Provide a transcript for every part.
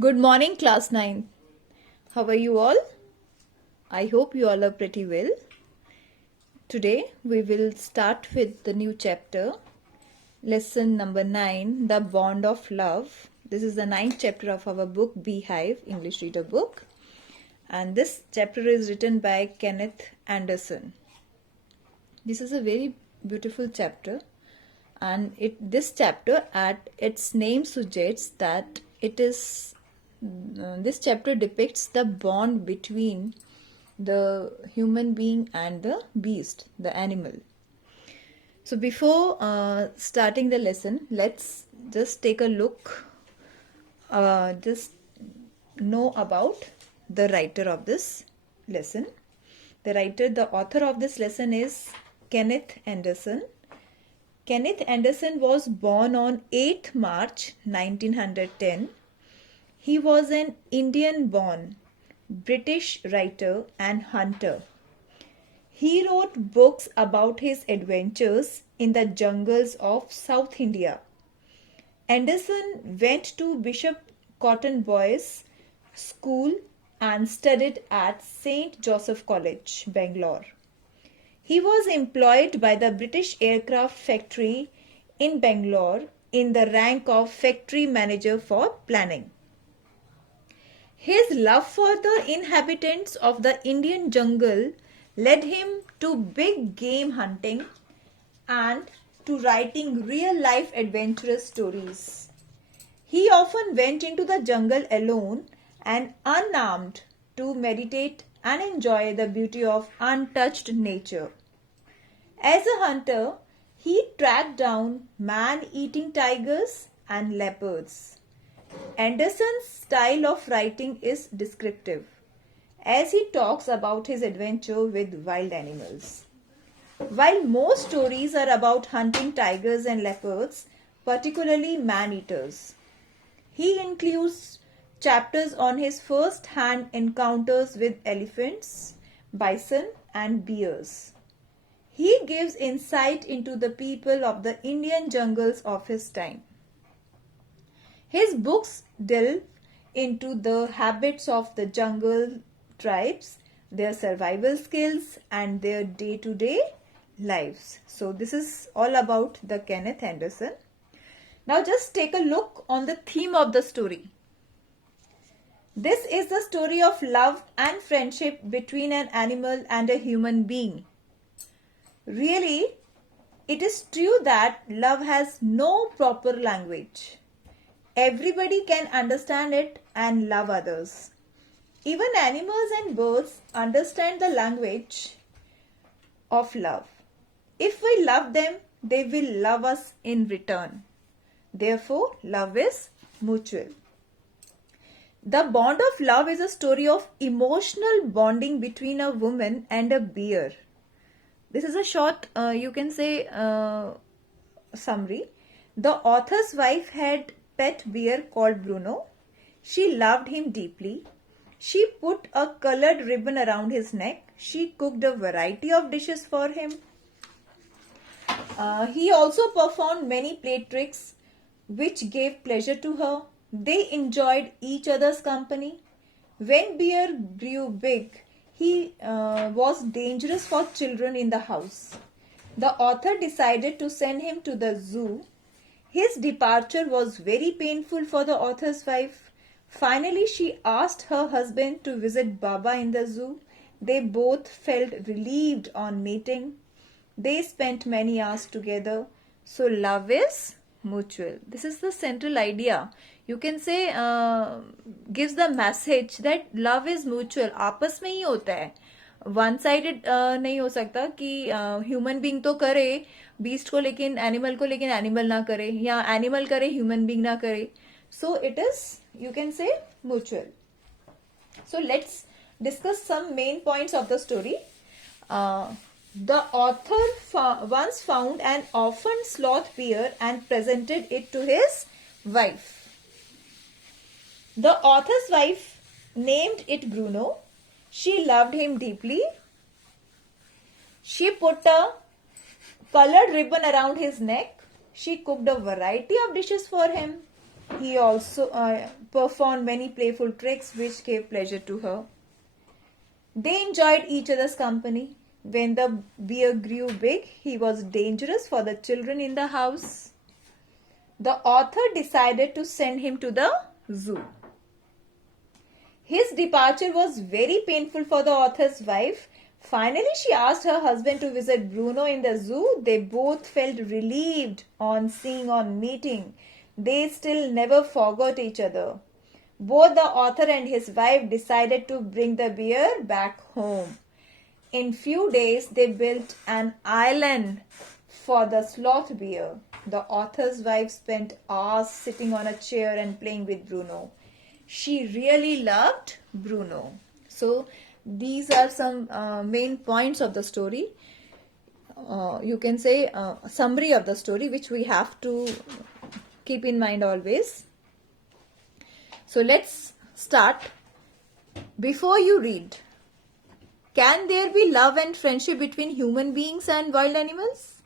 Good morning, class 9. How are you all? I hope you all are pretty well. Today we will start with the new chapter, lesson number 9, The Bond of Love. This is the 9th chapter of our book, Beehive, English Reader Book. And this chapter is written by Kenneth Anderson. This is a very beautiful chapter, and this chapter at its name suggests that this chapter depicts the bond between the human being and the beast, the animal. So before starting the lesson, let's just take a look, just know about the writer of this lesson. The author of this lesson is Kenneth Anderson. Kenneth Anderson was born on 8th March 1910. He was an Indian-born British writer and hunter. He wrote books about his adventures in the jungles of South India. Anderson went to Bishop Cotton Boys School and studied at St. Joseph College, Bangalore. He was employed by the British Aircraft Factory in Bangalore in the rank of factory manager for planning. His love for the inhabitants of the Indian jungle led him to big game hunting and to writing real-life adventurous stories. He often went into the jungle alone and unarmed to meditate and enjoy the beauty of untouched nature. As a hunter, he tracked down man-eating tigers and leopards. Anderson's style of writing is descriptive, as he talks about his adventure with wild animals. While most stories are about hunting tigers and leopards, particularly man-eaters, he includes chapters on his first-hand encounters with elephants, bison, and bears. He gives insight into the people of the Indian jungles of his time. His books delve into the habits of the jungle tribes, their survival skills, and their day-to-day lives. So this is all about the Kenneth Anderson. Now just take a look on the theme of the story. This is the story of love and friendship between an animal and a human being. Really, it is true that love has no proper language. Everybody can understand it and love others. Even animals and birds understand the language of love. If we love them, they will love us in return. Therefore, love is mutual. The bond of love is a story of emotional bonding between a woman and a bear. This is a short, summary. The author's wife had pet bear called Bruno. She loved him deeply. She put a colored ribbon around his neck. She cooked a variety of dishes for him. He also performed many play tricks which gave pleasure to her. They enjoyed each other's company. When Bear grew big, he was dangerous for children in the house. The author decided to send him to the zoo. His departure was very painful for the author's wife. Finally, she asked her husband to visit Baba in the zoo. They both felt relieved on meeting. They spent many hours together. So love is mutual. This is the central idea. You can say gives the message that love is mutual. आपस में ही होता है. One sided नहीं हो सकता कि human being तो करे बीस्ट को लेकिन एनिमल ना करे या एनिमल करे ह्यूमन बीइंग ना करे. So it is you can say mutual. So let's discuss some main points of the story. The author once found an orphaned sloth bear and presented it to his wife. The author's wife named it Bruno. She loved him deeply. She put a colored ribbon around his neck. She cooked a variety of dishes for him. He also performed many playful tricks which gave pleasure to her. They enjoyed each other's company. When the bear grew big, he was dangerous for the children in the house. The author decided to send him to the zoo. His departure was very painful for the author's wife. Finally, she asked her husband to visit Bruno in the zoo. They both felt relieved on meeting. They still never forgot each other. Both the author and his wife decided to bring the bear back home. In few days, they built an island for the sloth bear. The author's wife spent hours sitting on a chair and playing with Bruno. She really loved Bruno. So these are some main points of the story. You can say a summary of the story which we have to keep in mind always. So let's start. Before you read, can there be love and friendship between human beings and wild animals?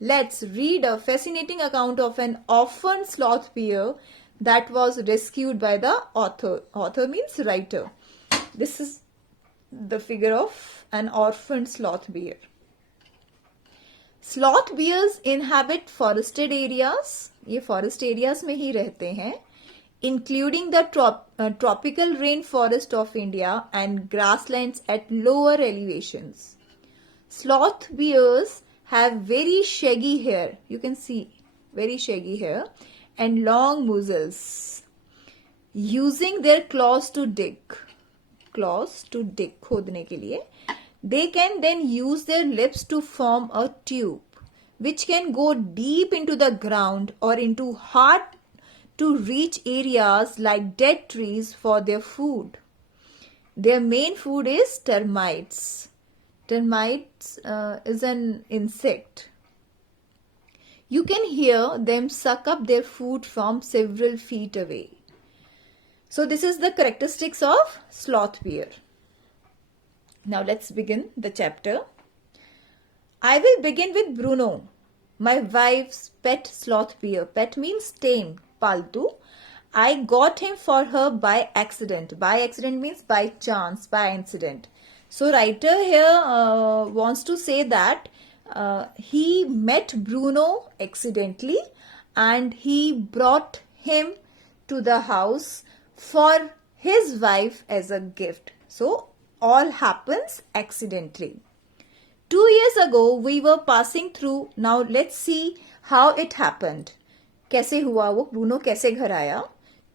Let's read a fascinating account of an orphaned sloth bear that was rescued by the author. Author means writer. This is the figure of an orphaned sloth bear. Sloth bears inhabit forested areas. ये forest areas में ही रहते हैं, including the tropical rainforest of India and grasslands at lower elevations. Sloth bears have very shaggy hair. You can see very shaggy hair and long muzzles. Using their claws to dig, खोदने के लिए. They can then use their lips to form a tube, which can go deep into the ground or into hard to reach areas like dead trees for their food. Their main food is termites. Termites is an insect. You can hear them suck up their food from several feet away. So this is the characteristics of sloth bear. Now let's begin the chapter. I will begin with Bruno, my wife's pet sloth bear. Pet means tame, paltu. I got him for her by accident. By accident means by chance, by incident. So writer here wants to say that he met Bruno accidentally and he brought him to the house for his wife as a gift. So all happens accidentally. 2 years ago we were passing through. Now let's see how it happened. कैसे हुआ वो, Bruno कैसे घर आया.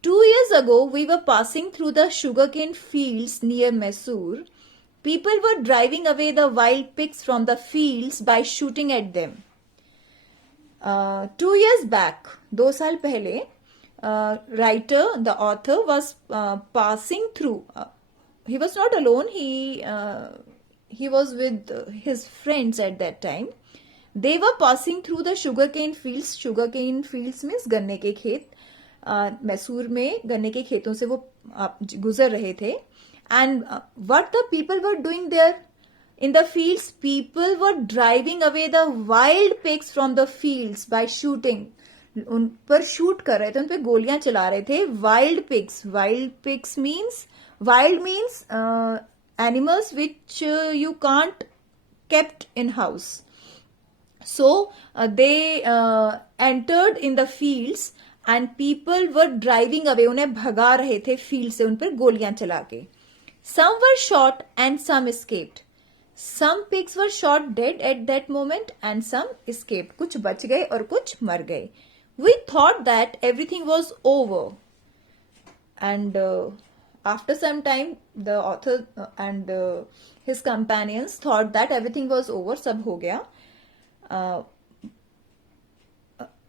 2 years ago we were passing through the sugarcane fields near Mysore. People were driving away the wild pigs from the fields by shooting at them. 2 years back, 2 साल पहले, writer, the author was passing through. He was not alone. He was with his friends at that time. They were passing through the sugarcane fields. Sugarcane fields means गन्ने के खेत. मैसूर में गन्ने के खेतों से वो गुजर रहे थे. And what the people were doing there in the fields, people were driving away the wild pigs from the fields by shooting. उन पर शूट कर रहे थे, उन पे गोलियां चला रहे थे. Wild pigs means animals which you can't kept in house. So they entered in the fields and people were driving away. उन्हें भगा रहे थे फील्ड से, उन पर गोलियां चला के. Some were shot and some escaped. Some pigs were shot dead at that moment and some escaped. कुछ बच गए और कुछ मर गए. We thought that everything was over. And after some time, the author and his companions thought that everything was over. सब हो गया.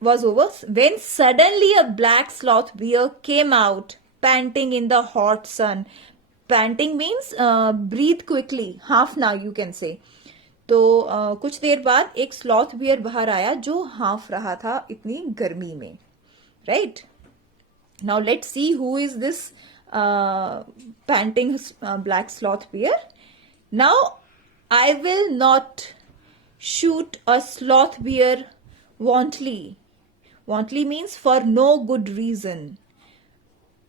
Was over when suddenly a black sloth bear came out, panting in the hot sun. Panting means breathe quickly, half now you can say. तो कुछ देर बाद एक sloth bear बाहर आया जो हाफ रहा था इतनी गर्मी में. Right now let's see who is this panting black sloth bear. Now I will not shoot a sloth bear wantonly. Wantly means for no good reason.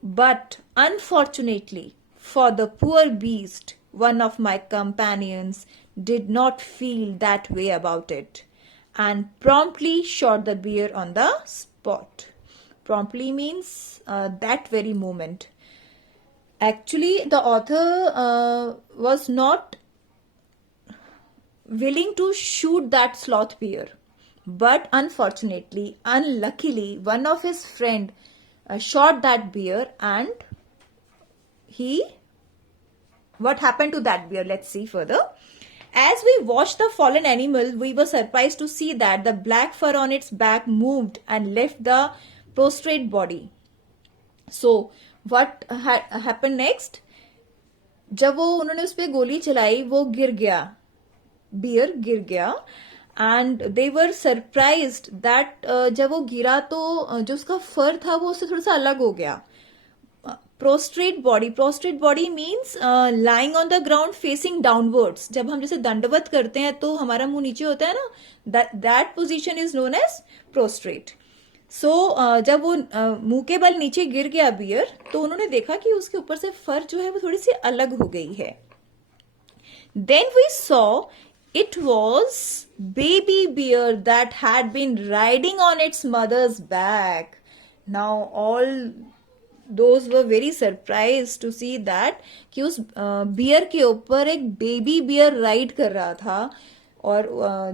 But unfortunately for the poor beast, one of my companions did not feel that way about it and promptly shot the bear on the spot. Promptly means that very moment. Actually, the author was not willing to shoot that sloth bear, but unfortunately, unluckily, one of his friend shot that bear, and what happened to that bear? Let's see further. As we watched the fallen animal, we were surprised to see that the black fur on its back moved and left the prostrate body. So what happened next? जब वो उन्होंने उस पर गोली चलाई, वो गिर गया, बियर गिर गया, and they were surprised that जब वो गिरा तो जो उसका फर था वो उससे थोड़ा सा अलग हो गया. Prostate body means lying on the ground facing downwards. जब हम जैसे दंडवत करते हैं तो हमारा मुंह नीचे होता है ना, that position is known as prostrate. So जब वो मुंह के बल नीचे गिर गया बियर, तो उन्होंने देखा कि उसके ऊपर से फर जो है वो थोड़ी सी अलग हो गई है. Then we saw it was baby bear that had been riding on its mother's back. Now all those were very surprised to see that कि उस बियर के ऊपर एक बेबी बियर राइड कर रहा था, और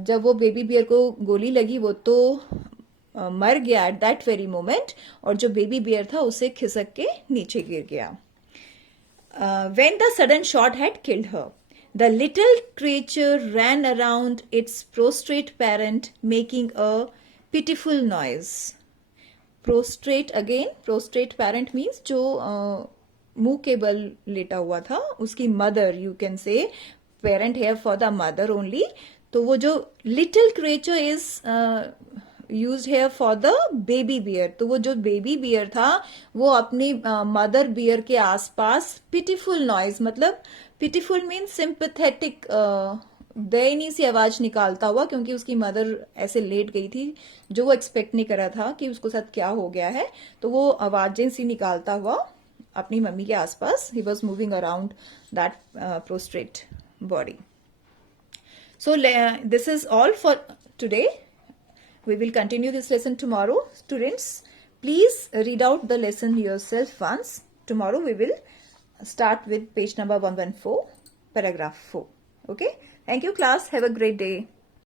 जब वो बेबी बियर को गोली लगी वो तो मर गया एट दैट वेरी मोमेंट, और जो बेबी बियर था उसे खिसक के नीचे गिर गया. When the sudden shot had killed her, the little creature ran around its prostrate parent, making a pitiful noise. Prostrate parent means जो मुंह के बल लेटा हुआ था, उसकी मदर, यू कैन से parent here for the mother only. तो वो जो little creature is used here for the baby bear. तो वो जो बेबी बियर था वो अपनी मदर बियर के आसपास pitiful noise, मतलब pitiful means sympathetic, दयनीय सी आवाज निकालता हुआ, क्योंकि उसकी मदर ऐसे लेट गई थी जो वो एक्सपेक्ट नहीं कर रहा था कि उसको साथ क्या हो गया है, तो वो आवाजें सी निकालता हुआ अपनी मम्मी के आसपास, he was moving around that prostrate body. So this is all for today. We will continue this lesson tomorrow. Students, please read out the lesson yourself once. Tomorrow we will start with page number 114, paragraph 4. Okay. Thank you, class. Have a great day.